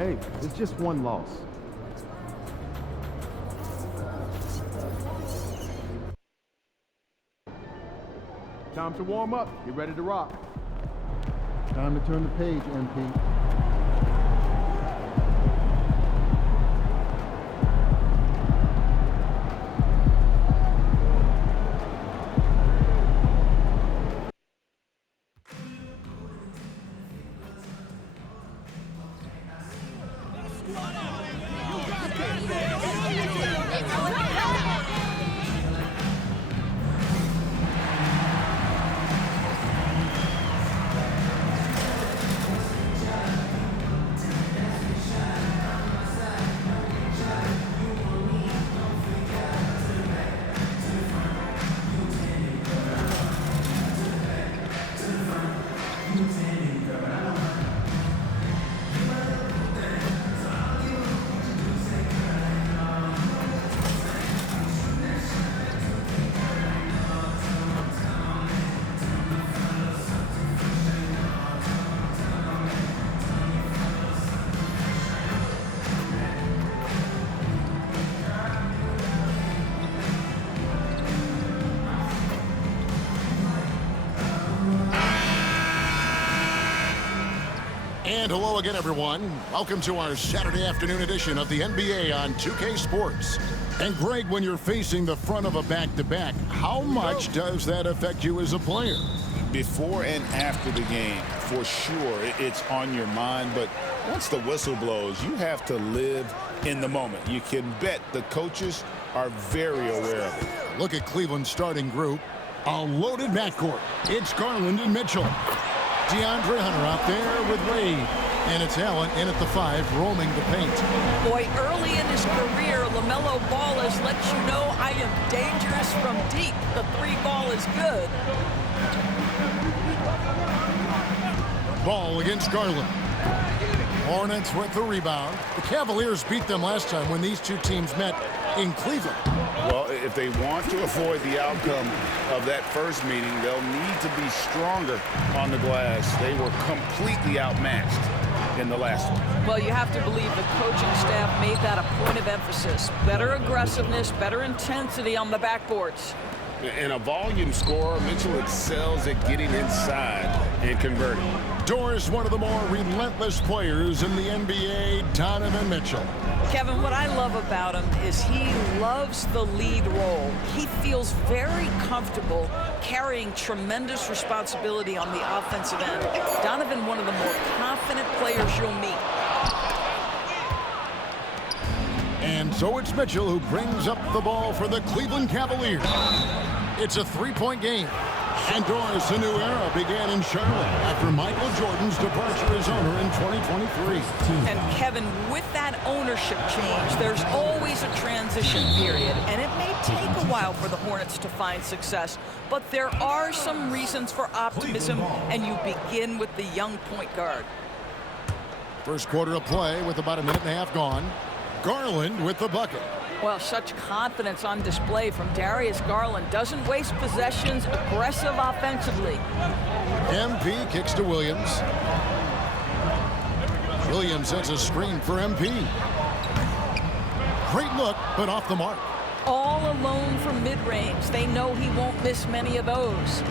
Hey, it's just one loss. Time to warm up. Get ready to rock. Time to turn the page, MP. And hello again, everyone. Welcome to our Saturday afternoon edition of the NBA on 2K Sports. And Greg, when you're facing the front of a back-to-back, how much does that affect you as a player? Before and after the game, for sure, it's on your mind. But once the whistle blows, you have to live in the moment. You can bet the coaches are very aware of it. Look at Cleveland's starting group. A loaded backcourt. It's Garland and Mitchell. DeAndre Hunter out there with Wade. And it's Allen in at the 5, roaming the paint. Boy, early in his career, LaMelo Ball has let you know I am dangerous from deep. The 3 ball is good. Ball against Garland. Hornets with the rebound. The Cavaliers beat them last time when these two teams met in Cleveland. Well, if they want to avoid the outcome of that first meeting, they'll need to be stronger on the glass. They were completely outmatched in the last one. Well, you have to believe the coaching staff made that a point of emphasis. Better aggressiveness, better intensity on the backboards. And a volume scorer, Mitchell excels at getting inside and converting. Doors, one of the more relentless players in the NBA, Donovan Mitchell. Kevin, what I love about him is he loves the lead role. He feels very comfortable carrying tremendous responsibility on the offensive end. Donovan, one of the more confident players you'll meet. And so it's Mitchell who brings up the ball for the Cleveland Cavaliers. It's a 3-point game. And Doris, a new era began in Charlotte after Michael Jordan's departure as owner in 2023. And Kevin, with that ownership change, there's always a transition period. And it may take a while for the Hornets to find success. But there are some reasons for optimism, and you begin with the young point guard. First quarter of play with about a minute and a half gone. Garland with the bucket. Well, such confidence on display from Darius Garland. Doesn't waste possessions, aggressive offensively. MP kicks to Williams. Williams sets a screen for MP. Great look, but off the mark. All alone from mid-range. They know he won't miss many of those.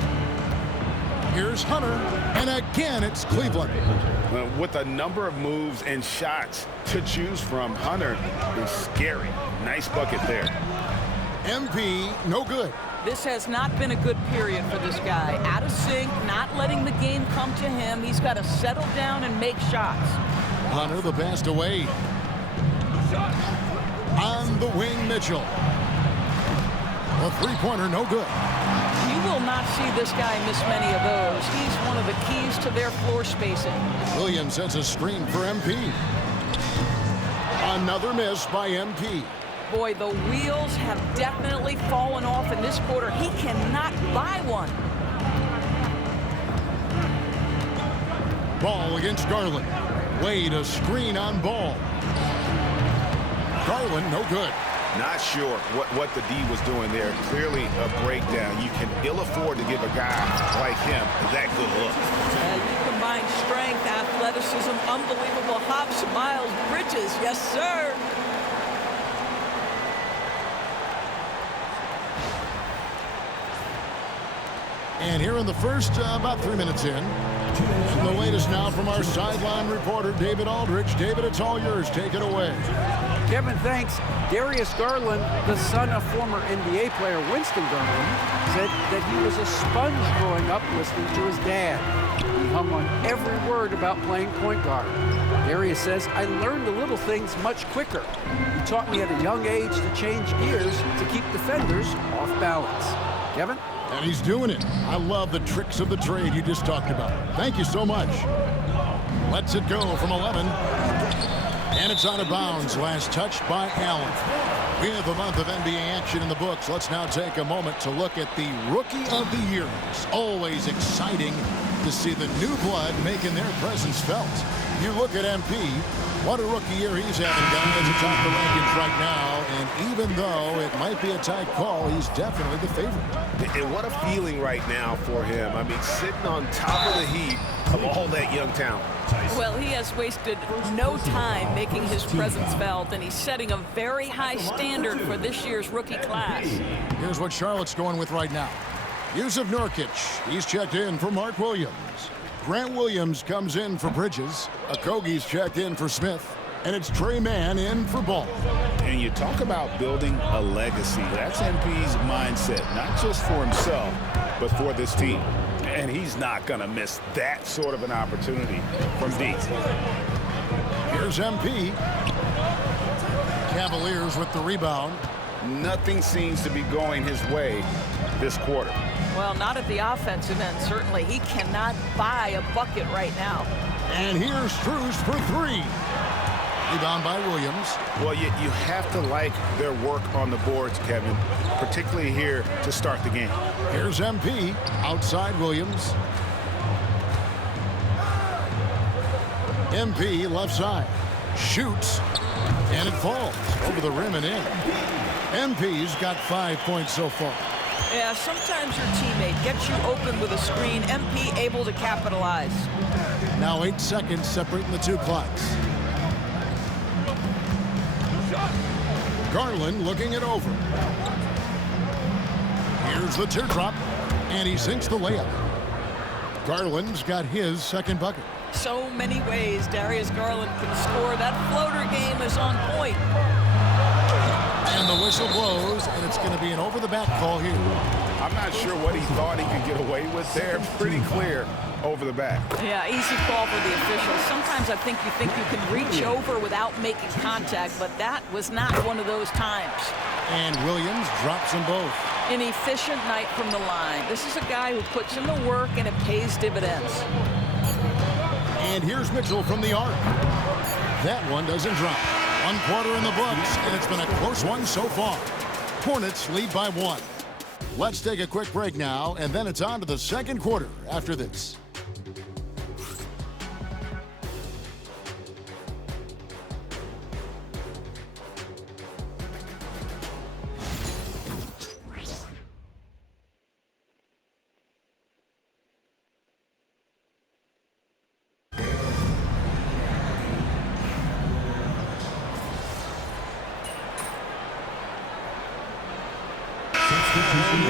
Here's Hunter, and again it's Cleveland. With a number of moves and shots to choose from, Hunter is scary. Nice bucket there. MP, no good. This has not been a good period for this guy. Out of sync, not letting the game come to him. He's got to settle down and make shots. Hunter the pass to Wade. On the wing, Mitchell. A three-pointer, no good. You will not see this guy miss many of those. He's one of the keys to their floor spacing. Williams sets a screen for MP. Another miss by MP. Boy, the wheels have definitely fallen off in this quarter. He cannot buy one. Ball against Garland. Wade, a screen on Ball. Garland, no good. Not sure what the D was doing there. Clearly a breakdown. You can ill afford to give a guy like him that good look. You combine strength, athleticism, unbelievable hops. Miles Bridges, yes, sir. And here in the first, about 3 minutes in, the latest now from our sideline reporter, David Aldridge. David, it's all yours. Take it away. Kevin, thanks. Darius Garland, the son of former NBA player Winston Garland, said that he was a sponge growing up listening to his dad. He hung on every word about playing point guard. Darius says, I learned the little things much quicker. He taught me at a young age to change gears to keep defenders off balance. Kevin? And he's doing it. I love the tricks of the trade you just talked about. Thank you so much. Lets it go from 11. And it's out of bounds. Last touch by Allen. We have a month of NBA action in the books. Let's now take a moment to look at the Rookie of the Year. It's always exciting to see the new blood making their presence felt. You look at MP, what a rookie year he's having, guys, atop the rankings right now. And even though it might be a tight call, he's definitely the favorite. And what a feeling right now for him. I mean, sitting on top of the heap of all that young talent. Well, he has wasted no time making his presence felt, and he's setting a very high standard for this year's rookie class. Here's what Charlotte's going with right now. Yusuf Nurkic, he's checked in for Mark Williams. Grant Williams comes in for Bridges. Okogie's checked in for Smith. And it's Trey Mann in for Ball. And you talk about building a legacy. That's MP's mindset, not just for himself, but for this team. And he's not going to miss that sort of an opportunity from deep. Here's MP. Cavaliers with the rebound. Nothing seems to be going his way this quarter. Well, not at the offensive end, certainly. He cannot buy a bucket right now. And here's Strus for three. Rebound by Williams. Well, you have to like their work on the boards, Kevin, particularly here to start the game. Here's MP. Outside Williams. MP left side. Shoots. And it falls over the rim and in. MP's got 5 points so far. Yeah, sometimes your teammate gets you open with a screen. MP able to capitalize. Now 8 seconds separating the two clocks. Garland looking it over. Here's the teardrop, and he sinks the layup. Garland's got his second bucket. So many ways Darius Garland can score. That floater game is on point. And the whistle blows, and it's going to be an over-the-back call here. I'm not sure what he thought he could get away with there. Pretty clear over the back. Yeah, easy call for the officials. Sometimes I think you can reach over without making contact, but that was not one of those times. And Williams drops them both. An efficient night from the line. This is a guy who puts in the work, and it pays dividends. And here's Mitchell from the arc. That one doesn't drop. 1 quarter in the books, and it's been a close one so far. Hornets lead by 1. Let's take a quick break now, and then it's on to the second quarter after this.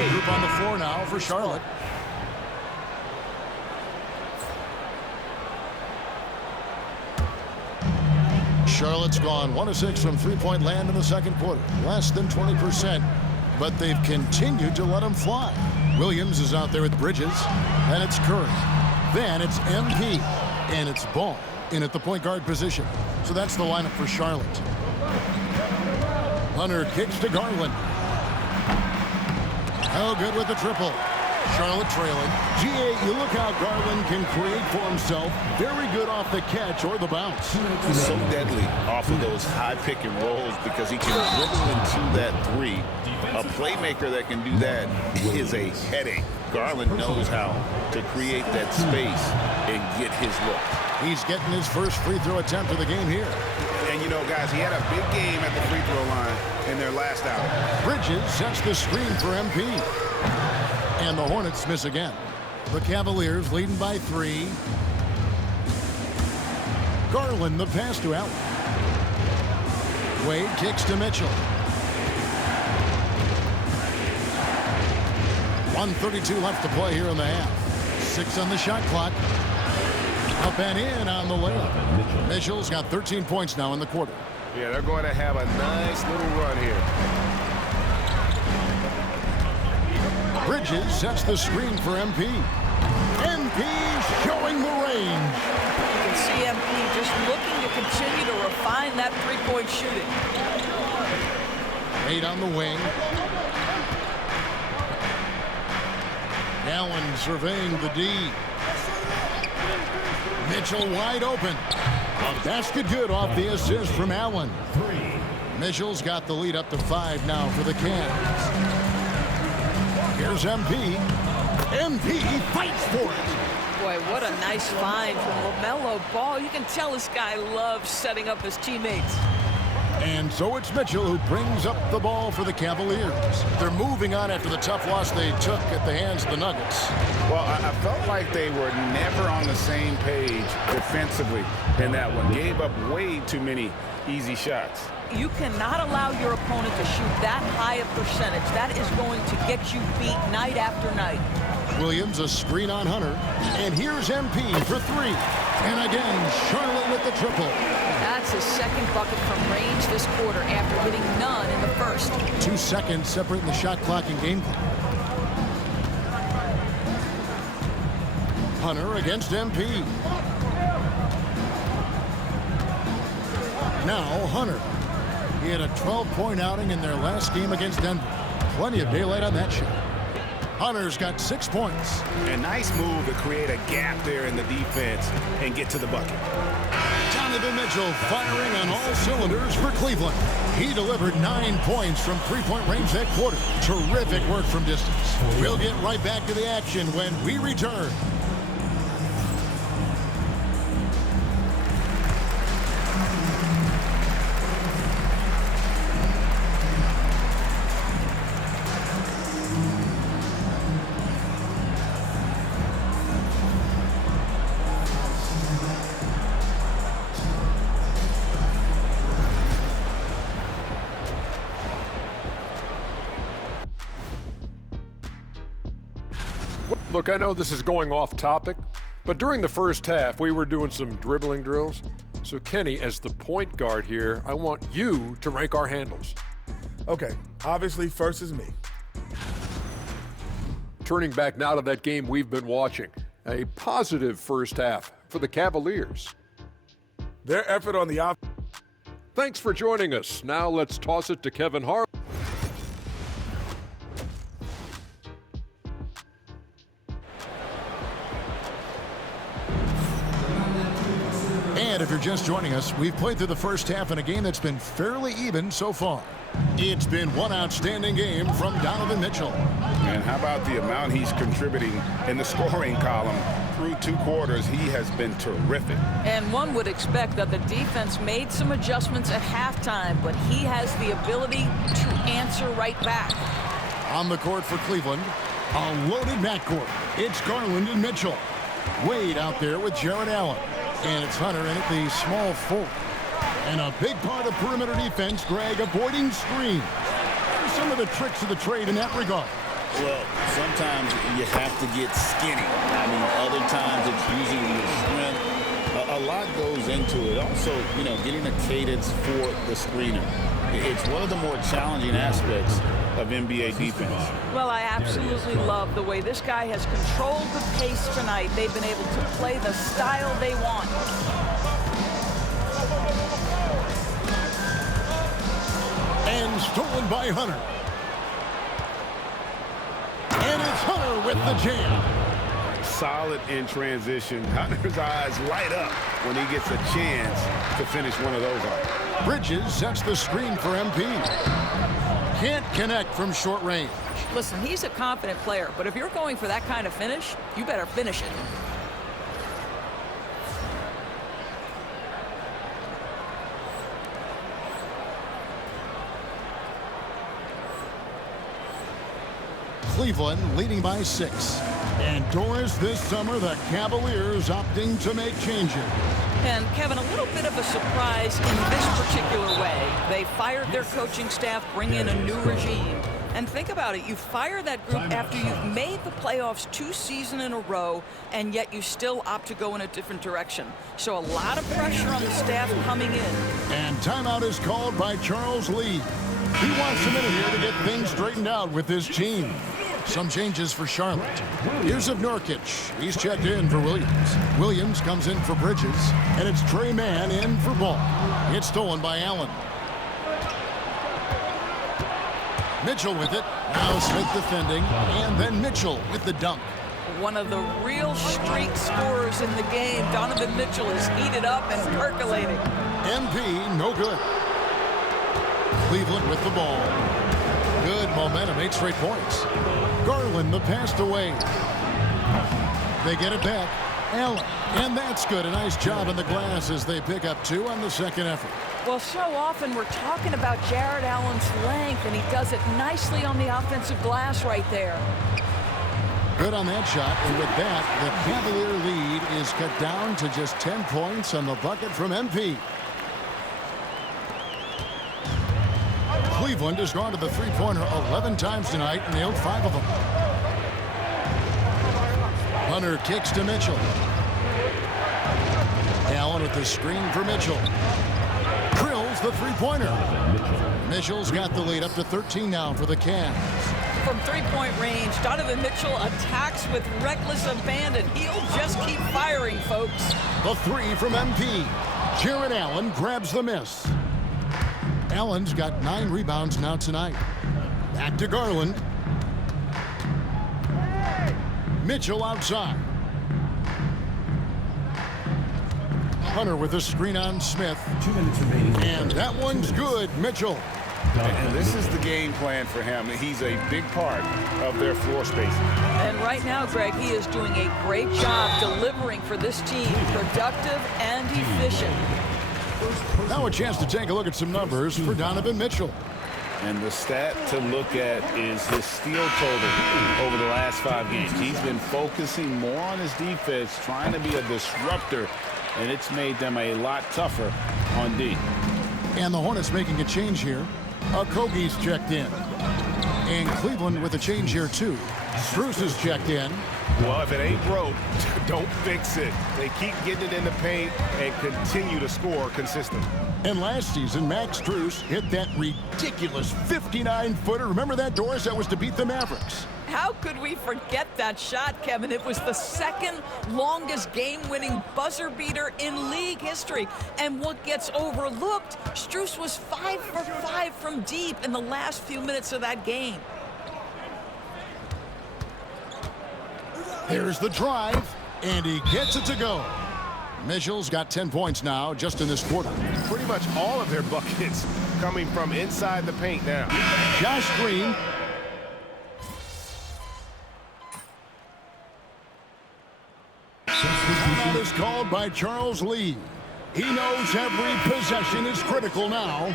Group on the floor now for Charlotte. Charlotte's gone 1 of 6 from three-point land in the second quarter. Less than 20%, but they've continued to let them fly. Williams is out there with Bridges, and it's Curry. Then it's MP, and it's Ball in at the point guard position. So that's the lineup for Charlotte. Hunter kicks to Garland. Oh, good with the triple. Charlotte trailing. G.A., you look how Garland can create for himself. Very good off the catch or the bounce. He's so deadly off of those high pick and rolls because he can dribble into that three. A playmaker that can do that is a headache. Garland knows how to create that space and get his look. He's getting his first free throw attempt of the game here. And, you know, guys, he had a big game at the free throw line in their last outing. Bridges sets the screen for MP. And the Hornets miss again. The Cavaliers leading by 3. Garland the pass to Allen. Wade kicks to Mitchell. 1:32 left to play here in the half. 6 on the shot clock. Up and in on the layup. Mitchell's got 13 points now in the quarter. Yeah, they're going to have a nice little run here. Bridges sets the screen for MP. MP showing the range. You can see MP just looking to continue to refine that three-point shooting. 8 on the wing. Allen surveying the D. Mitchell wide open. A basket good off the assist from Allen. Mitchell's got the lead up to 5 now for the Cavs. Here's MP. MP fights for it. Boy, what a nice find from LaMelo Ball. You can tell this guy loves setting up his teammates. And so it's Mitchell who brings up the ball for the Cavaliers. They're moving on after the tough loss they took at the hands of the Nuggets. Well, I felt like they were never on the same page defensively in that one. Gave up way too many easy shots. You cannot allow your opponent to shoot that high a percentage. That is going to get you beat night after night. Williams a screen on Hunter. And here's MP for 3. And again, Charlotte with the triple. That's his second bucket from range this quarter after hitting none in the first. 2 seconds separating the shot clock and game clock. Hunter against MP. Now Hunter. He had a 12-point outing in their last game against Denver. Plenty of daylight on that shot. Hunter's got 6 points. A nice move to create a gap there in the defense and get to the bucket. Donovan Mitchell firing on all cylinders for Cleveland. He delivered 9 points from three-point range that quarter. Terrific work from distance. We'll get right back to the action when we return. Look, I know this is going off topic, but during the first half, we were doing some dribbling drills. So, Kenny, as the point guard here, I want you to rank our handles. Okay, obviously first is me. Turning back now to that game we've been watching, a positive first half for the Cavaliers. Their effort on the offense. Thanks for joining us. Now let's toss it to Kevin Hart. And if you're just joining us, we've played through the first half in a game that's been fairly even so far. It's been one outstanding game from Donovan Mitchell. And how about the amount he's contributing in the scoring column? Through 2 quarters, he has been terrific. And one would expect that the defense made some adjustments at halftime, but he has the ability to answer right back. On the court for Cleveland, a loaded backcourt. It's Garland and Mitchell. Wade out there with Jarrett Allen. And it's Hunter in at the small 4. And a big part of perimeter defense, Greg, avoiding screens. What are some of the tricks of the trade in that regard? Well, sometimes you have to get skinny. I mean, other times it's using your strength. A lot goes into it. Also, getting a cadence for the screener. It's one of the more challenging aspects of NBA defense. Well, I absolutely love the way this guy has controlled the pace tonight. They've been able to play the style they want. And stolen by Hunter. And it's Hunter with the jam. Solid in transition. Hunter's eyes light up when he gets a chance to finish one of those off. Bridges sets the screen for MP. Can't connect from short range. Listen, he's a confident player, but if you're going for that kind of finish, you better finish it. Cleveland leading by 6. And Doris, this summer, the Cavaliers opting to make changes. And Kevin, a little bit of a surprise in this particular way. They fired their coaching staff, bring in a new regime. And think about it, you fire that group after you've made the playoffs 2 seasons in a row, and yet you still opt to go in a different direction. So a lot of pressure on the staff coming in. And timeout is called by Charles Lee. He wants a minute here to get things straightened out with his team. Some changes for Charlotte. Here's of Nurkic. He's checked in for Williams. Williams comes in for Bridges, and it's Trey Mann in for Ball. It's stolen by Allen. Mitchell with it. Now Smith defending, and then Mitchell with the dunk. One of the real streak scorers in the game. Donovan Mitchell is heated up and percolating. MP, no good. Cleveland with the ball. Good momentum, 8 straight points. Garland, the pass away. They get it back. Allen, and that's good. A nice job in the glass as they pick up 2 on the second effort. Well, so often we're talking about Jared Allen's length, and he does it nicely on the offensive glass right there. Good on that shot, and with that, the Cavalier lead is cut down to just 10 points on the bucket from MP. Cleveland has gone to the three-pointer 11 times tonight and nailed 5 of them. Hunter kicks to Mitchell. Allen with the screen for Mitchell. Drills the three-pointer. Mitchell's got the lead up to 13 now for the Cavs. From three-point range, Donovan Mitchell attacks with reckless abandon. He'll just keep firing, folks. The 3 from MP. Jared Allen grabs the miss. Allen's got 9 rebounds now tonight. Back to Garland. Mitchell outside. Hunter with a screen on Smith. 2 minutes remaining. And that one's good, Mitchell. And this is the game plan for him. He's a big part of their floor spacing. And right now, Greg, he is doing a great job delivering for this team, productive and efficient. Now a chance to take a look at some numbers for Donovan Mitchell. And the stat to look at is his steal total over the last 5 games. He's been focusing more on his defense, trying to be a disruptor, and it's made them a lot tougher on D. And the Hornets making a change here. Okogie's checked in. And Cleveland with a change here too. Strus is checked in. Well, if it ain't broke, don't fix it. They keep getting it in the paint and continue to score consistently. And last season, Max Strus hit that ridiculous 59-footer. Remember that, Doris? That was to beat the Mavericks. How could we forget that shot, Kevin? It was the second longest game-winning buzzer beater in league history. And what gets overlooked, Strus was 5 for 5 from deep in the last few minutes of that game. There's the drive, and he gets it to go. Mitchell's got 10 points now just in this quarter. Pretty much all of their buckets coming from inside the paint now. Josh Green. Timeout is called by Charles Lee. He knows every possession is critical now.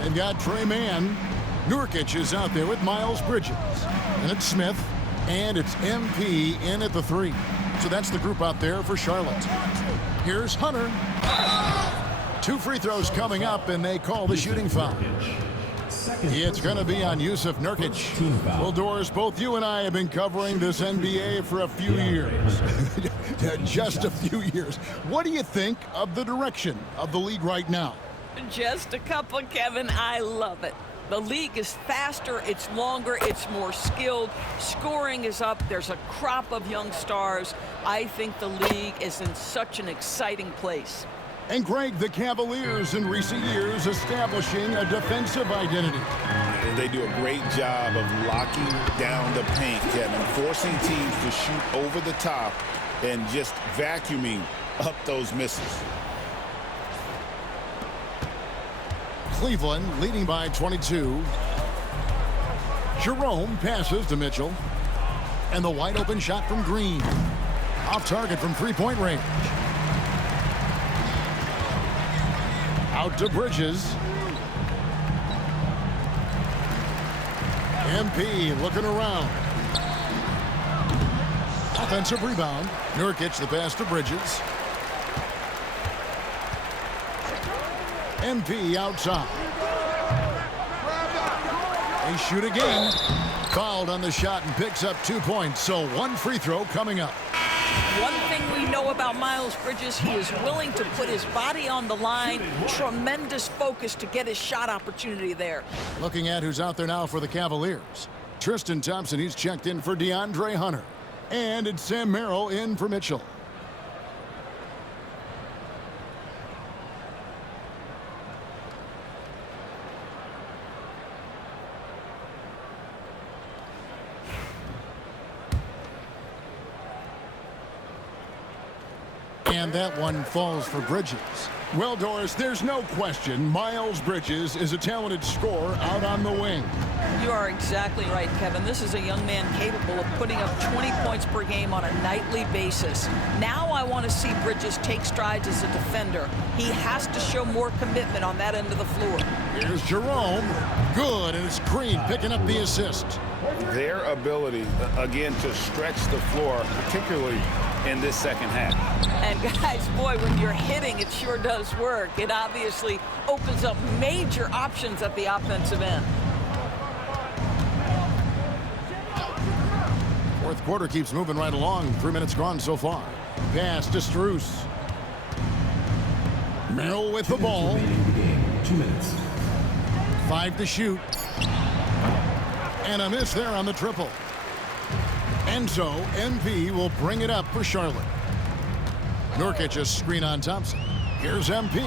They've got Trey Mann. Nurkic is out there with Miles Bridges. And it's Smith. And it's MP in at the 3. So that's the group out there for Charlotte. Here's Hunter. 2 free throws coming up, and they call the shooting foul. It's going to be on Jusuf Nurkic. Well, Doris, both you and I have been covering this NBA for a few years. Just a few years. What do you think of the direction of the league right now? Just a couple, Kevin. I love it. The league is faster, it's longer, it's more skilled. Scoring is up. There's a crop of young stars. I think the league is in such an exciting place. And Greg, the Cavaliers in recent years establishing a defensive identity. They do a great job of locking down the paint, Kevin, forcing teams to shoot over the top and just vacuuming up those misses. Cleveland leading by 22. Jerome passes to Mitchell. And the wide open shot from Green. Off target from three-point range. Out to Bridges. MP looking around. Offensive rebound. Nurkic the pass to Bridges. MP outside. They shoot again. Fouled on the shot and picks up 2 points. So 1 free throw coming up. One thing we know about Miles Bridges, he is willing to put his body on the line. Tremendous focus to get his shot opportunity there. Looking at who's out there now for the Cavaliers. Tristan Thompson, he's checked in for DeAndre Hunter. And it's Sam Merrill in for Mitchell. And that one falls for Bridges. Well, Doris, there's no question Miles Bridges is a talented scorer out on the wing. You are exactly right, Kevin. This is a young man capable of putting up 20 points per game on a nightly basis. Now I want to see Bridges take strides as a defender. He has to show more commitment on that end of the floor. Here's Jerome. Good, and it's Green picking up the assist. Their ability, again, to stretch the floor, particularly in this second half. And guys, boy, when you're hitting, it sure does work. It obviously opens up major options at the offensive end. Fourth quarter keeps moving right along. 3 minutes gone so far. Pass to Strus. Merrill with the ball. 2 minutes. 5 to shoot. And a miss there on the triple. And so MP will bring it up for Charlotte. Nurkic a screen on Thompson. Here's MP.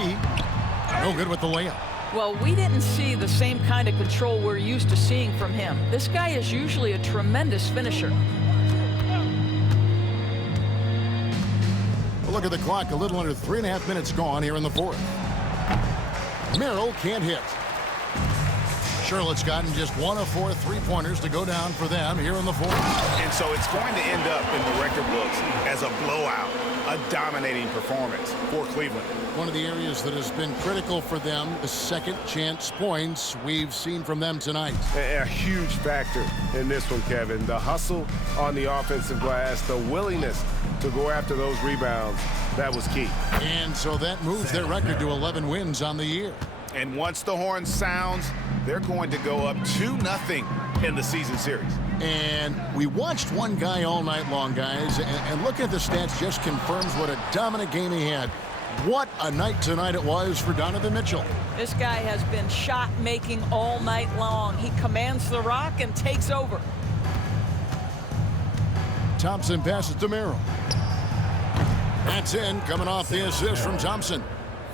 No good with the layup. Well, we didn't see the same kind of control we're used to seeing from him. This guy is usually a tremendous finisher. Look at the clock. A little under 3.5 minutes gone here in the fourth. Merrill can't hit. Charlotte's gotten just 1 of 4 3-pointers to go down for them here in the fourth. And so it's going to end up in the record books as a blowout, a dominating performance for Cleveland. One of the areas that has been critical for them, the second chance points we've seen from them tonight. A huge factor in this one, Kevin. The hustle on the offensive glass, the willingness to go after those rebounds, that was key. And so that moves their record to 11 wins on the year. And once the horn sounds, they're going to go up 2-0 in the season series. And we watched one guy all night long, guys, and look at the stats, just confirms what a dominant game he had. What a night tonight it was for Donovan Mitchell. This guy has been shot making all night long. He commands the rock and takes over. Thompson passes to Merrill. That's in, coming off the assist from Thompson.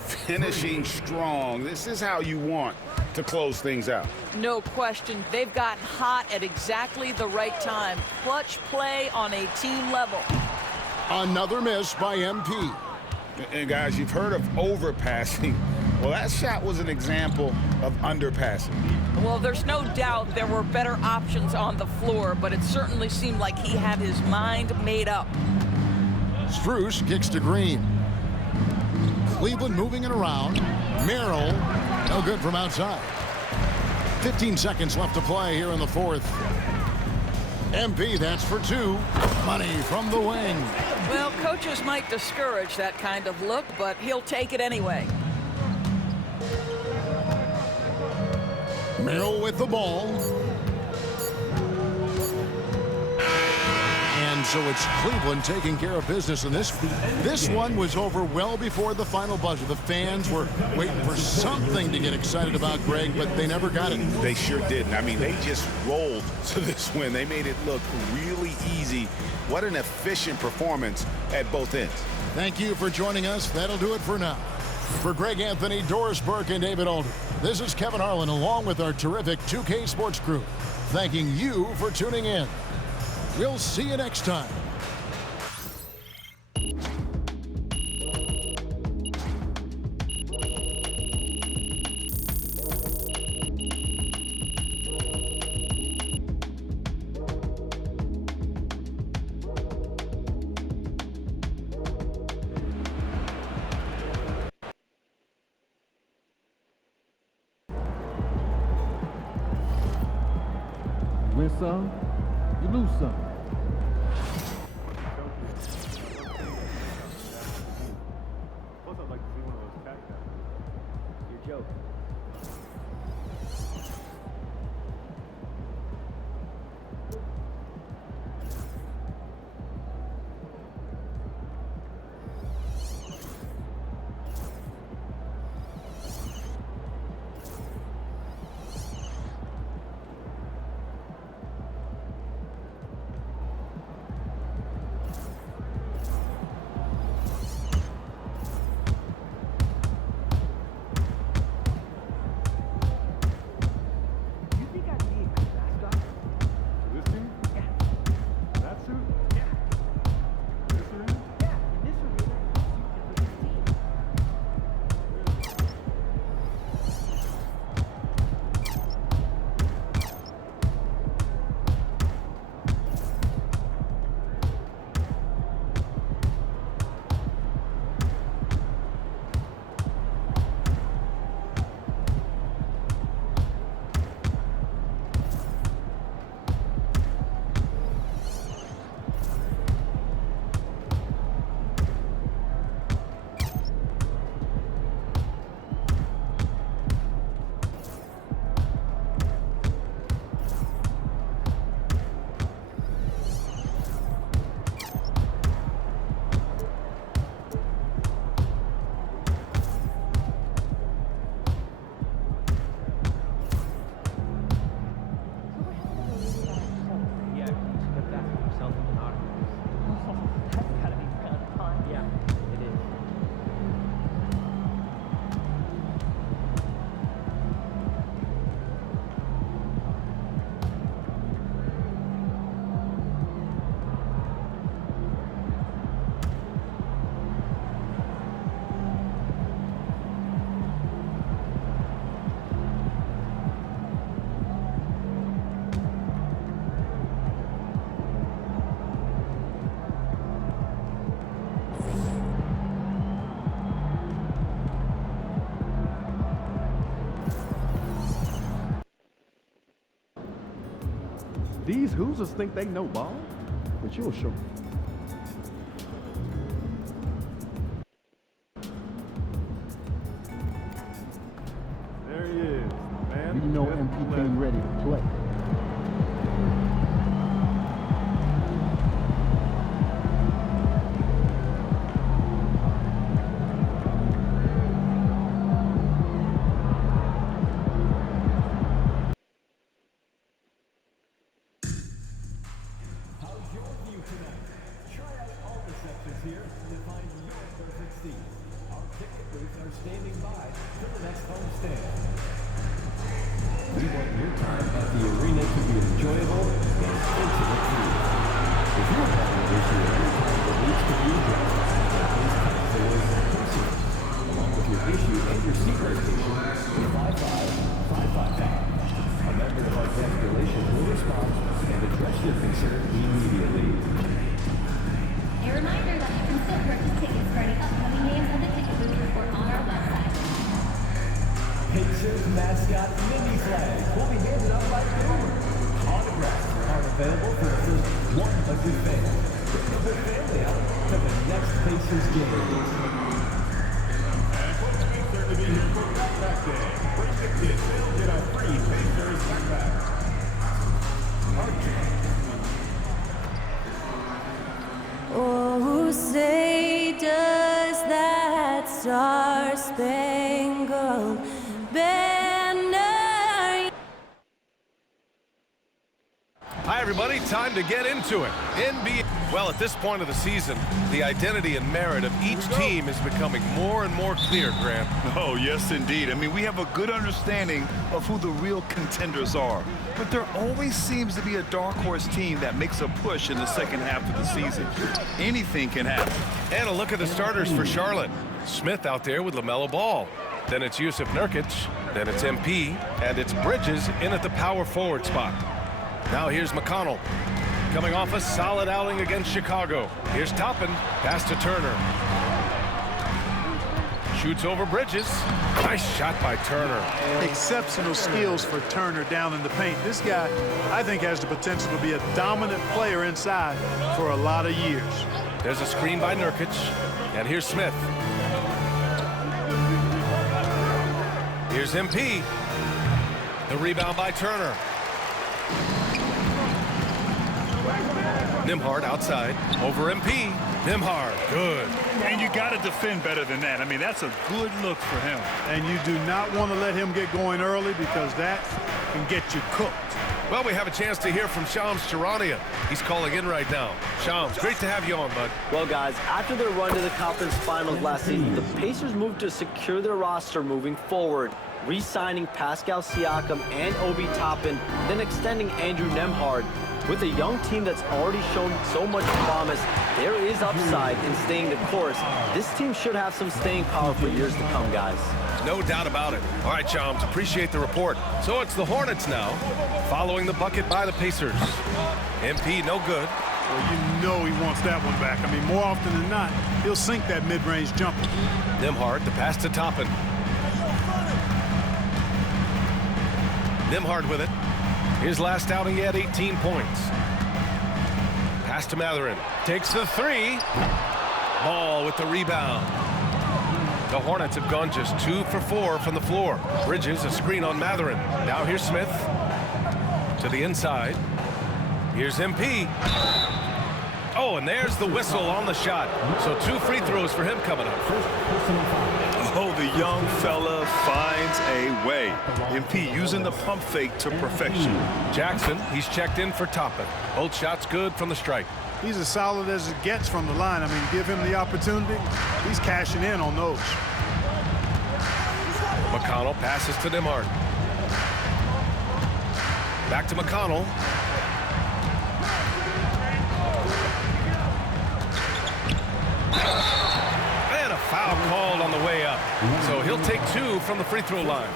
Finishing strong. This is how you want to close things out. No question. They've gotten hot at exactly the right time. Clutch play on a team level. Another miss by MP. And guys, you've heard of overpassing. Well, that shot was an example of underpassing. Well, there's no doubt there were better options on the floor, but it certainly seemed like he had his mind made up. Strus kicks to Green. Cleveland moving it around. Merrill, no good from outside. 15 seconds left to play here in the fourth. MP, that's for 2. Money from the wing. Well, coaches might discourage that kind of look, but he'll take it anyway. Merrill with the ball. And so it's Cleveland taking care of business in this. This one was over well before the final buzzer. The fans were waiting for something to get excited about, Greg, but they never got it. They sure didn't. I mean, they just rolled to this win. They made it look really easy. What an efficient performance at both ends. Thank you for joining us. That'll do it for now. For Greg Anthony, Doris Burke, and David Alden, this is Kevin Harlan along with our terrific 2K Sports crew, thanking you for tuning in. We'll see you next time. win some, you lose some. Plus, I'd like to see one of those cat guys. You're joking. These Hoosiers think they know ball, but you'll show them. There he is, man. You know MP came ready to play. Oh, say does that star-spangled banner. Hi, everybody. Time to get into it. NBA. Well, at this point of the season, the identity and merit of each team is becoming more and more clear, Grant. Oh, yes, indeed. I mean, we have a good understanding of who the real contenders are. But there always seems to be a dark horse team that makes a push in the second half of the season. Anything can happen. And a look at the starters for Charlotte. Smith out there with LaMelo Ball. Then it's Jusuf Nurkic. Then it's MP. And it's Bridges in at the power forward spot. Now here's McConnell. Coming off a solid outing against Chicago. Here's Toppin. Pass to Turner. Shoots over Bridges. Nice shot by Turner. Exceptional skills for Turner down in the paint. This guy, I think, has the potential to be a dominant player inside for a lot of years. There's a screen by Nurkic. And here's Smith. Here's MP. The rebound by Turner. Nembhard outside. Over MP. Nembhard. Good. And you got to defend better than that. I mean, that's a good look for him. And you do not want to let him get going early because that can get you cooked. Well, we have a chance to hear from Shams Charania. He's calling in right now. Shams, great to have you on, bud. Well, guys, after their run to the conference finals last season, the Pacers moved to secure their roster moving forward, re-signing Pascal Siakam and Obi Toppin, then extending Andrew Nembhard. With a young team that's already shown so much promise, there is upside in staying the course. This team should have some staying power for years to come, guys. No doubt about it. All right, Shams, appreciate the report. So it's the Hornets now, following the bucket by the Pacers. MP, no good. Well, you know he wants that one back. I mean, more often than not, he'll sink that mid-range jumper. Nembhard, the pass to Toppin. Nembhard with it. His last outing, he had 18 points. Pass to Mathurin. Takes the three. Ball with the rebound. The Hornets have gone just 2 for 4 from the floor. Bridges, a screen on Mathurin. Now here's Smith. To the inside. Here's MP. Oh, and there's the whistle on the shot. So 2 free throws for him coming up. Oh, the young fella finds a way. MP using the pump fake to perfection. Jackson, he's checked in for Toppin. Both shots good from the stripe. He's as solid as it gets from the line. I mean, give him the opportunity. He's cashing in on those. McConnell passes to Nembhard. Back to McConnell. And a foul called on the way up. So he'll take 2 from the free throw line.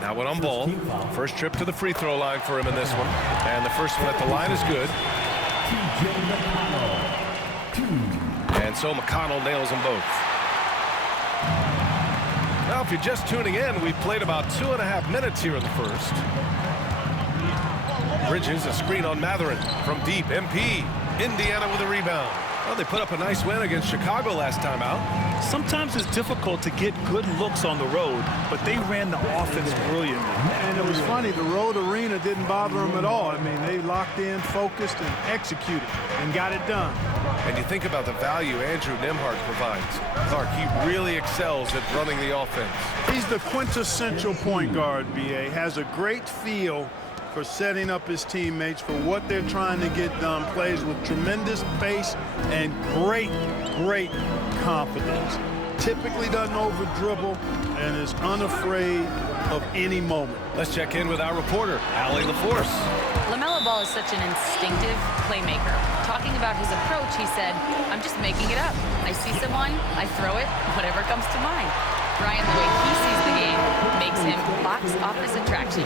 Now one on ball. First trip to the free throw line for him in this one. And the first one at the line is good. And so McConnell nails them both. Now, if you're just tuning in, we've played about 2.5 minutes here in the first. Bridges, a screen on Mathurin from deep. MP, Indiana with a rebound. Well, they put up a nice win against Chicago last time out. Sometimes it's difficult to get good looks on the road, but they ran the offense brilliantly. And it was funny, the road arena didn't bother them at all. I mean, they locked in, focused, and executed, and got it done. And you think about the value Andrew Nembhard provides. Clark, he really excels at running the offense. He's the quintessential point guard, B.A. Has a great feel for setting up his teammates for what they're trying to get done. Plays with tremendous pace and great confidence. Typically doesn't over-dribble and is unafraid of any moment. Let's check in with our reporter, Allie LaForce. LaMelo Ball is such an instinctive playmaker. Talking about his approach, he said, I'm just making it up. I see someone, I throw it, whatever comes to mind. Brian, the way he sees the game makes him box office attraction.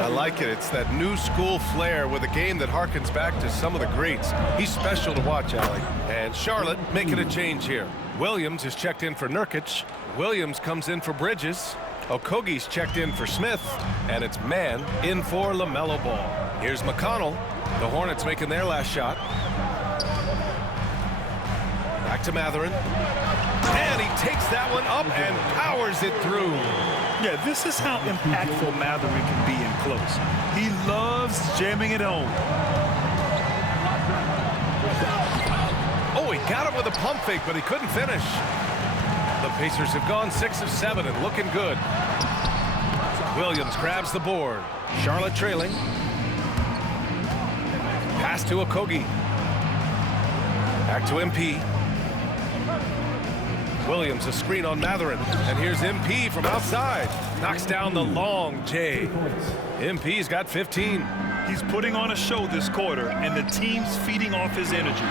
I like it. It's that new school flair with a game that harkens back to some of the greats. He's special to watch, Allie. And Charlotte making a change here. Williams is checked in for Nurkic. Williams comes in for Bridges. Okogie's checked in for Smith. And it's man in for LaMelo Ball. Here's McConnell. The Hornets making their last shot. Back to Mathurin. And he takes that one up and powers it through. Yeah, this is how impactful Mathurin can be in close. He loves jamming it home. Oh, he got him with a pump fake, but he couldn't finish. The Pacers have gone 6 of 7 and looking good. Williams grabs the board. Charlotte trailing. Pass to Okogie. Back to MP. Williams, a screen on Mathurin. And here's MP from outside. Knocks down the long J. MP's got 15. He's putting on a show this quarter, and the team's feeding off his energy.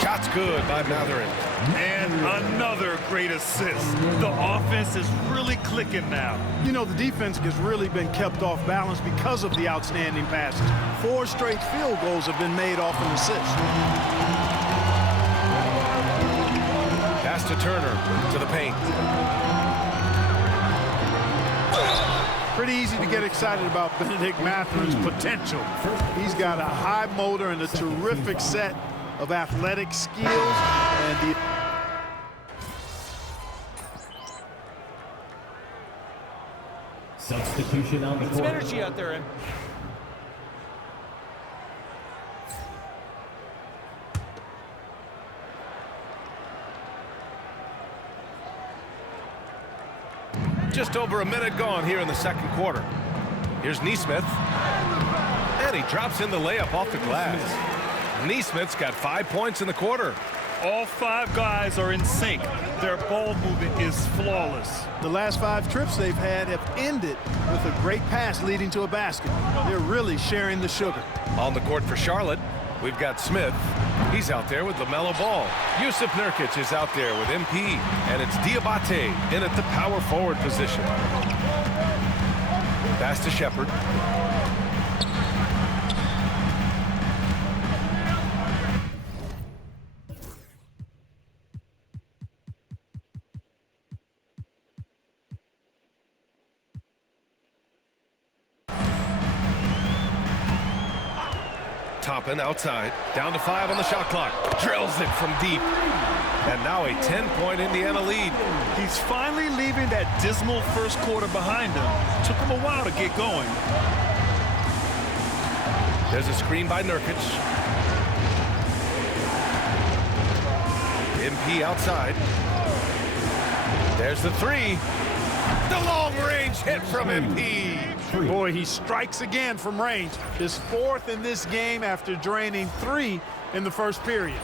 Shot's good by Mathurin. And another great assist. The offense is really clicking now. You know, the defense has really been kept off balance because of the outstanding passes. 4 straight field goals have been made off an assist. Pass to Turner to the paint. Pretty easy to get excited about Bennedict Mathurin's potential. He's got a high motor and a terrific set of athletic skills. And substitution on the court. Some energy out there. Just over a minute gone here in the second quarter. Here's Nesmith. And he drops in the layup off the glass. Nesmith's got 5 points in the quarter. All 5 guys are in sync. Their ball movement is flawless. the last 5 trips they've had have ended with a great pass leading to a basket. They're really sharing the sugar. On the court for Charlotte, we've got Smith. He's out there with LaMelo Ball. Yusuf Nurkic is out there with MP. And it's Diabate in at the power forward position. Pass to Shepherd. Toppin outside, down to 5 on the shot clock. Drills it from deep. And now a 10-point Indiana lead. He's finally leaving that dismal first quarter behind him. Took him a while to get going. There's a screen by Nurkic. MP outside. There's the 3. The long-range hit from MP. Boy, he strikes again from range. His 4th in this game after draining 3 in the first period.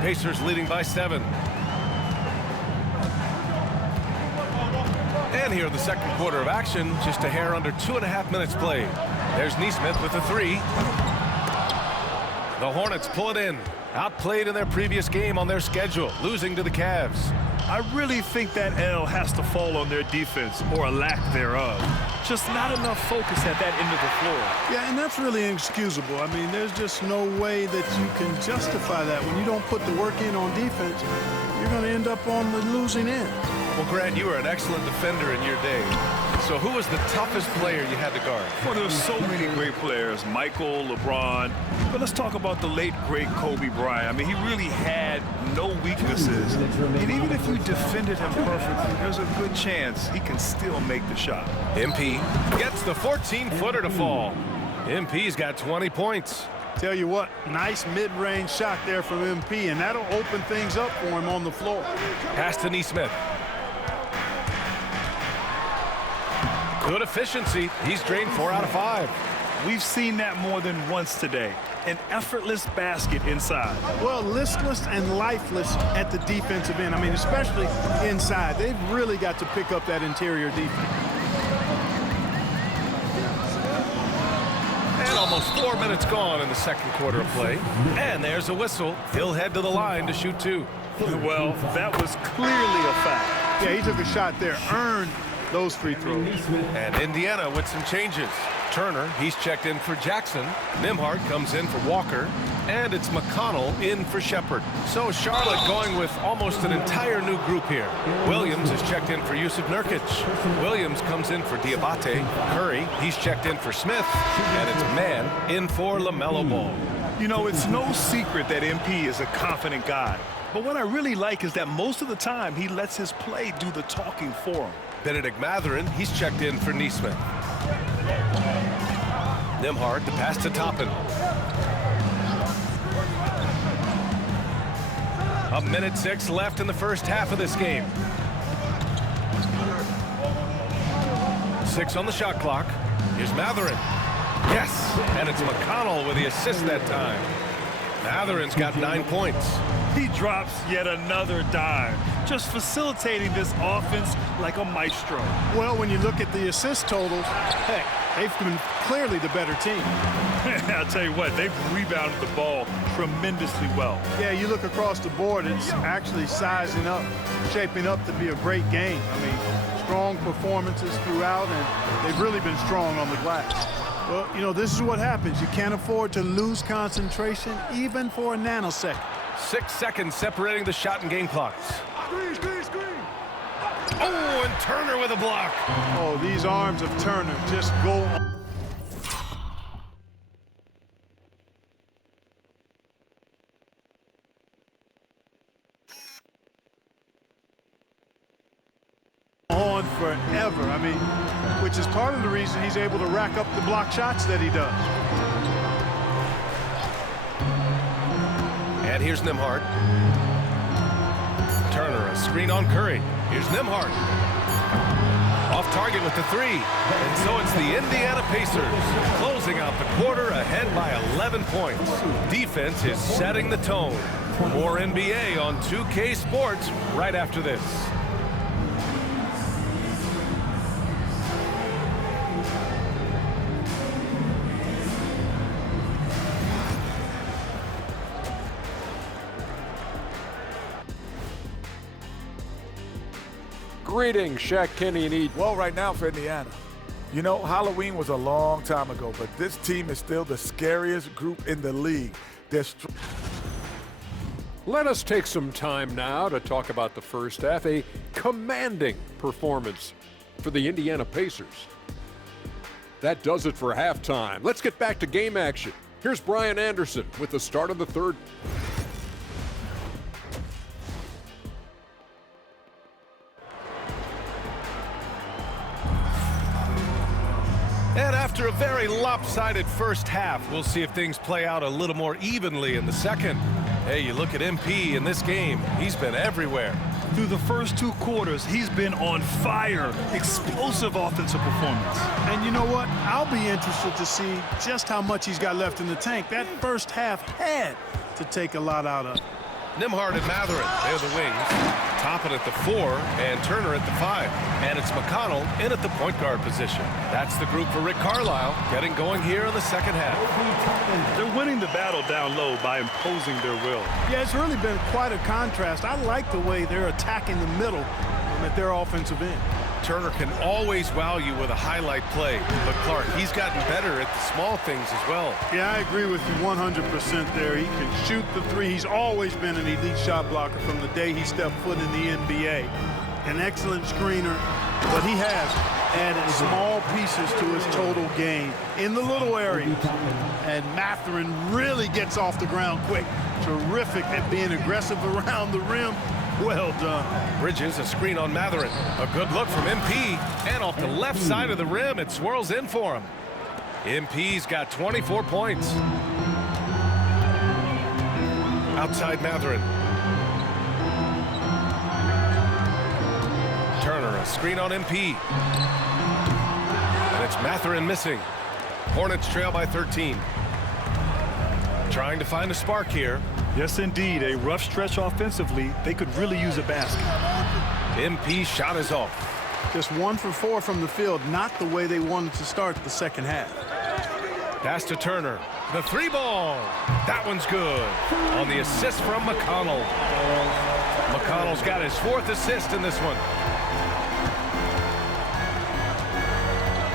Pacers leading by 7. And here in the second quarter of action, just a hair under 2.5 minutes played. There's Nesmith with the 3. The Hornets pull it in. Outplayed in their previous game on their schedule, losing to the Cavs. I really think that L has to fall on their defense, or a lack thereof. Just not enough focus at that end of the floor. Yeah, and that's really inexcusable. I mean, there's just no way that you can justify that. When you don't put the work in on defense, you're going to end up on the losing end. Well, Grant, you were an excellent defender in your day. So who was the toughest player you had to guard? Well, there were so many great players, Michael, LeBron. But let's talk about the late, great Kobe Bryant. I mean, he really had no weaknesses. And even if you defended him perfectly, there's a good chance he can still make the shot. MP gets the 14-footer to fall. MP's got 20 points. Tell you what, nice mid-range shot there from MP, and that'll open things up for him on the floor. Pass to Nesmith. Good efficiency. He's drained 4 out of 5. We've seen that more than once today. An effortless basket inside. Well, listless and lifeless at the defensive end. I mean, especially inside. They've really got to pick up that interior defense. And almost 4 minutes gone in the second quarter of play. And there's a whistle. He'll head to the line to shoot 2. Well, that was clearly a foul. Yeah, he took a shot there, earned those free throws. And Indiana with some changes. Turner, he's checked in for Jackson. Nembhard comes in for Walker. And it's McConnell in for Shepherd. So Charlotte going with almost an entire new group here. Williams is checked in for Yusuf Nurkic. Williams comes in for Diabate. Curry, he's checked in for Smith. And it's Mann in for LaMelo Ball. You know, it's no secret that MP is a confident guy. But what I really like is that most of the time he lets his play do the talking for him. Bennedict Mathurin, he's checked in for Nesmith. Nembhard, the pass to Toppin. 1:06 left in the first half of this game. 6 on the shot clock. Here's Mathurin. Yes, and it's McConnell with the assist that time. Mathurin's got 9 points. He drops yet another dime, just facilitating this offense like a maestro. Well, when you look at the assist totals, heck, they've been clearly the better team. I'll tell you what, they've rebounded the ball tremendously well. Yeah, you look across the board, it's actually sizing up, shaping up to be a great game. I mean, strong performances throughout, and they've really been strong on the glass. Well, you know, this is what happens. You can't afford to lose concentration, even for a nanosecond. 6 seconds separating the shot and game clocks. Oh, and Turner with a block. Oh, these arms of Turner just go on forever. I mean, which is part of the reason he's able to rack up the block shots that he does. And here's Nembhard. Turner, a screen on Curry. Here's Nembhard. Off target with the three. And so it's the Indiana Pacers closing out the quarter ahead by 11 points. Defense is setting the tone. More NBA on 2K Sports right after this. Greetings, Shaq, Kenny, and Ed. Well, right now for Indiana, you know, Halloween was a long time ago, but this team is still the scariest group in the league. Let us take some time now to talk about the first half, a commanding performance for the Indiana Pacers. That does it for halftime. Let's get back to game action. Here's Brian Anderson with the start of the third. And after a very lopsided first half, we'll see if things play out a little more evenly in the second. Hey, you look at MP in this game, he's been everywhere. Through the first 2 quarters, he's been on fire. Explosive offensive performance. And you know what? I'll be interested to see just how much he's got left in the tank. That first half had to take a lot out of it. Nembhard and Mathurin, they're the wings. Toppin at the 4 and Turner at the 5. And it's McConnell in at the point guard position. That's the group for Rick Carlisle, getting going here in the second half. They're winning the battle down low by imposing their will. Yeah, it's really been quite a contrast. I like the way they're attacking the middle at their offensive end. Turner can always wow you with a highlight play, but Clark, he's gotten better at the small things as well. Yeah, I agree with you 100% there. He can shoot the 3. He's always been an elite shot blocker from the day he stepped foot in the NBA. An excellent screener, but he has added small pieces to his total game in the little areas. And Mathurin really gets off the ground quick. Terrific at being aggressive around the rim. Well done. Bridges, a screen on Mathurin. A good look from MP. And off the left side of the rim, it swirls in for him. MP's got 24 points. Outside Mathurin. Turner, a screen on MP. And it's Mathurin missing. Hornets trail by 13. Trying to find a spark here. Yes, indeed. A rough stretch offensively. They could really use a basket. MP shot is off. Just 1 for 4 from the field. Not the way they wanted to start the second half. Pass to Turner. The 3 ball. That one's good. On the assist from McConnell. McConnell's got his 4th assist in this one.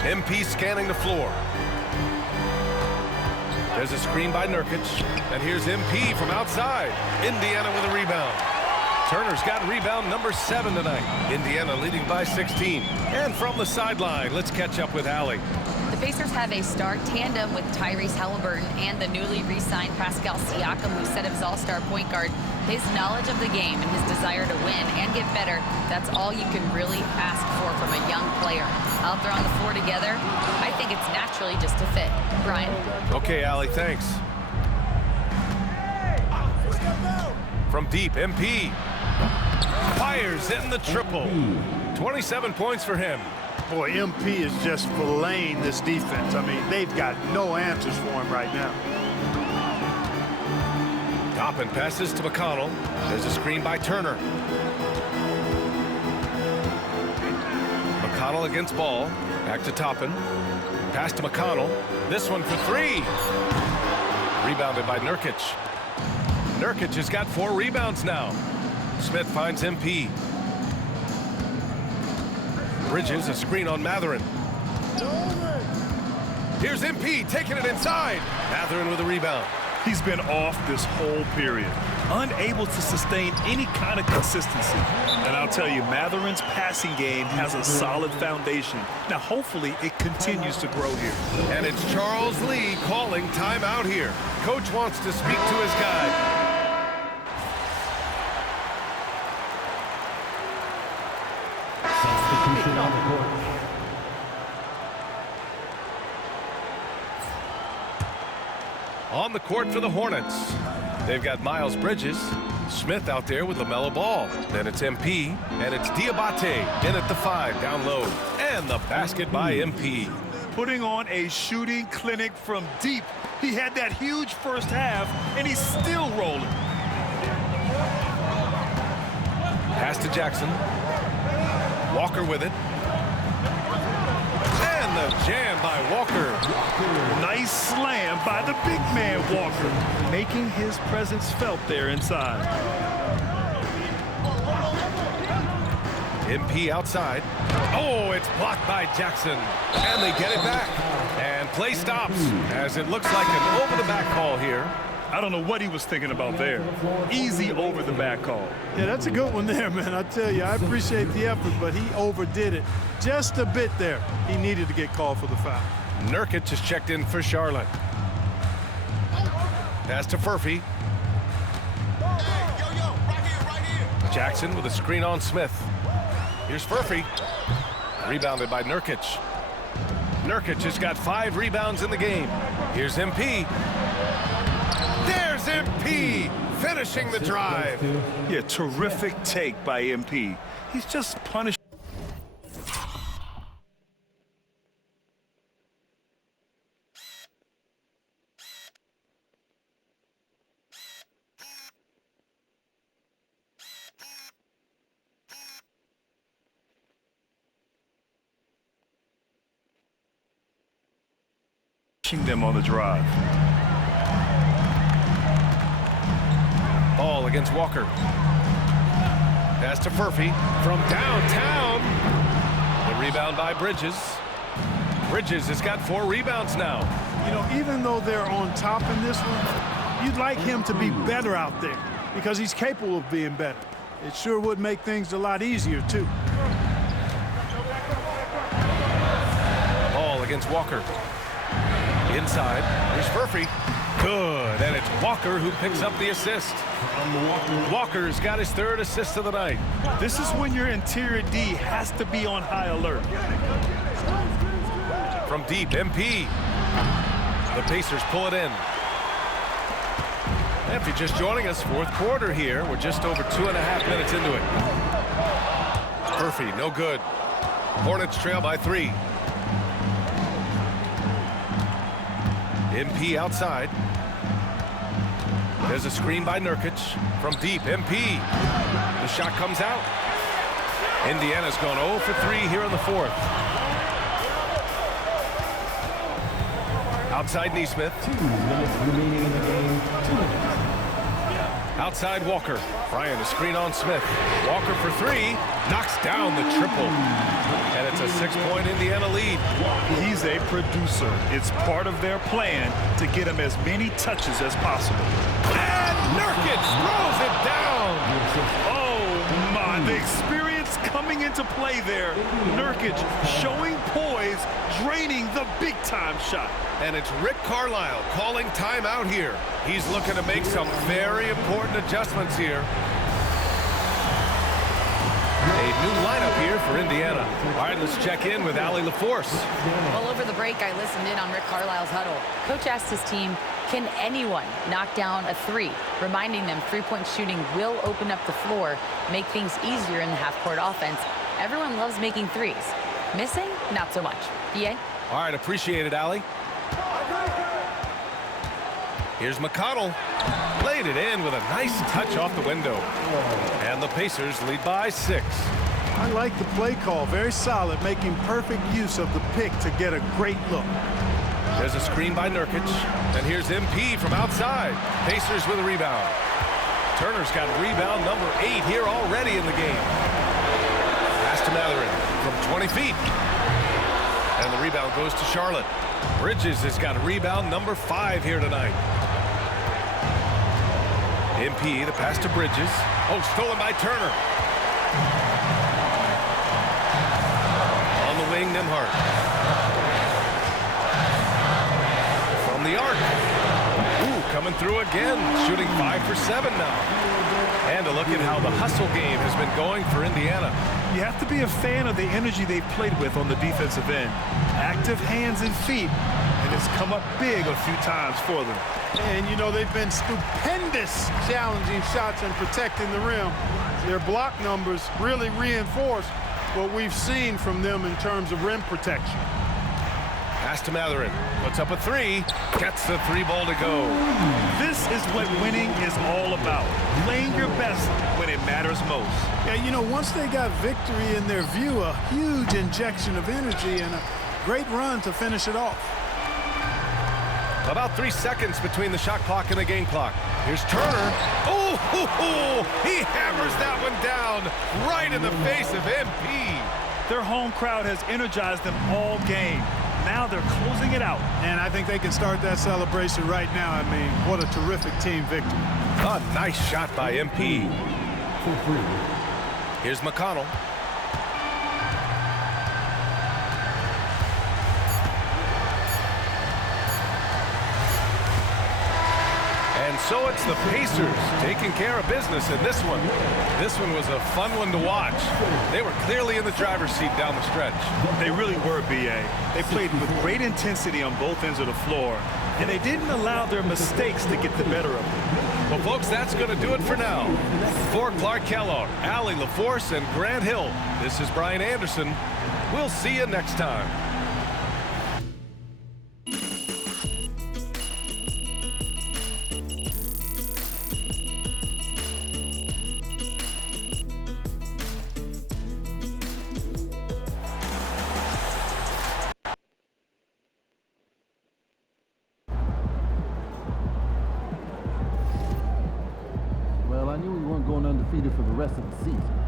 MP scanning the floor. There's a screen by Nurkic, and here's MP from outside. Indiana with a rebound. Turner's got rebound number 7 tonight. Indiana leading by 16. And from the sideline, let's catch up with Allie. The Pacers have a star tandem with Tyrese Halliburton and the newly re-signed Pascal Siakam, who set his all-star point guard. His knowledge of the game and his desire to win and get better, that's all you can really ask for from a young player. Out there on the floor together, I think it's naturally just a fit. Brian? Okay, Allie, thanks. From deep, MP fires in the triple. 27 points for him. Boy, MP is just filleting this defense. I mean, they've got no answers for him right now. Toppin passes to McConnell. There's a screen by Turner. McConnell against Ball. Back to Toppin. Pass to McConnell. This one for 3. Rebounded by Nurkic. Nurkic has got 4 rebounds now. Smith finds MP. Bridges, a screen on Mathurin. Here's MP taking it inside. Mathurin with a rebound. He's been off this whole period, unable to sustain any kind of consistency. And I'll tell you, Mathurin's passing game has a solid foundation. Now, hopefully, it continues to grow here. And it's Charles Lee calling timeout here. Coach wants to speak to his guy. Substitution on the court. On the court for the Hornets. They've got Miles Bridges, Smith out there with LaMelo Ball. Then it's MP, and it's Diabate in at the 5 down low. And the basket by MP. Putting on a shooting clinic from deep. He had that huge first half, and he's still rolling. Pass to Jackson. Walker with it. And the jam by Walker. Nice slam by the big man Walker, making his presence felt there inside. MP outside. Oh, it's blocked by Jackson. And they get it back. And play stops as it looks like an over-the-back call here. I don't know what he was thinking about there. Easy over-the-back call. Yeah, that's a good one there, man. I tell you, I appreciate the effort, but he overdid it just a bit there. He needed to get called for the foul. Nurkic is checked in for Charlotte. Pass to Furphy. Jackson with a screen on Smith. Here's Furphy. Rebounded by Nurkic. Nurkic has got 5 rebounds in the game. Here's MP. There's MP finishing the drive. Yeah, terrific take by MP. He's just punished. Them on the drive. Ball against Walker. Pass to Furphy from downtown. The rebound by Bridges. Bridges has got 4 rebounds now. You know, even though they're on top in this one, you'd like him to be better out there because he's capable of being better. It sure would make things a lot easier, too. Ball against Walker. Inside, here's Furphy. Good, and it's Walker who picks up the assist. Walker's got his 3rd assist of the night. This is when your interior D has to be on high alert. From deep, MP. The Pacers pull it in. If you're just joining us, 4th quarter here. We're just over 2.5 minutes into it. Furphy, no good. Hornets trail by 3. MP outside. There's a screen by Nurkic. From deep, MP. The shot comes out. Indiana's gone 0 for 3 here in the 4th. Outside Nesmith. 2 minutes remaining in the game. 2 minutes. Outside Walker. Bryant, a screen on Smith. Walker for 3. Knocks down the triple. And it's a 6-point Indiana lead. He's a producer. It's part of their plan to get him as many touches as possible. And Nurkic throws it down. Oh, my. The experience coming into play there. Nurkic showing poise, draining the big-time shot. And it's Rick Carlisle calling timeout here. He's looking to make some very important adjustments here. A new lineup here for Indiana. All right, let's check in with Allie LaForce. Well, over the break, I listened in on Rick Carlisle's huddle. Coach asked his team, can anyone knock down a 3? Reminding them 3-point shooting will open up the floor, make things easier in the half-court offense. Everyone loves making 3s. Missing? Not so much. BA? All right, appreciate it, Allie. Here's McConnell. Laid it in with a nice touch off the window. And the Pacers lead by 6. I like the play call. Very solid, making perfect use of the pick to get a great look. There's a screen by Nurkic. And here's MP from outside. Pacers with a rebound. Turner's got rebound number 8 here already in the game. Pass to Mathurin from 20 feet. And the rebound goes to Charlotte. Bridges has got rebound number 5 here tonight. MP, the pass to Bridges. Oh, stolen by Turner. On the wing, Nembhard. From the arc. Ooh, coming through again. Shooting 5 for 7 now. And a look at how the hustle game has been going for Indiana. You have to be a fan of the energy they've played with on the defensive end. Active hands and feet, and it's come up big a few times for them. And, you know, they've been stupendous challenging shots and protecting the rim. Their block numbers really reinforce what we've seen from them in terms of rim protection. Pass to Mathurin. Puts up a 3. Gets the 3 ball to go. This is what winning is all about. Playing your best when it matters most. Yeah, you know, once they got victory in their view, a huge injection of energy and a great run to finish it off. About 3 seconds between the shot clock and the game clock. Here's Turner. Oh, he hammers that one down right in the face of MP. Their home crowd has energized them all game. Now they're closing it out. And I think they can start that celebration right now. I mean, what a terrific team victory. A nice shot by MP. Here's McConnell. And so it's the Pacers taking care of business in this one. This one was a fun one to watch. They were clearly in the driver's seat down the stretch. They really were, B.A. They played with great intensity on both ends of the floor, and they didn't allow their mistakes to get the better of them. Well, folks, that's going to do it for now. For Clark Kellogg, Allie LaForce, and Grant Hill, this is Brian Anderson. We'll see you next time. Well, I knew we weren't going undefeated for the rest of the season.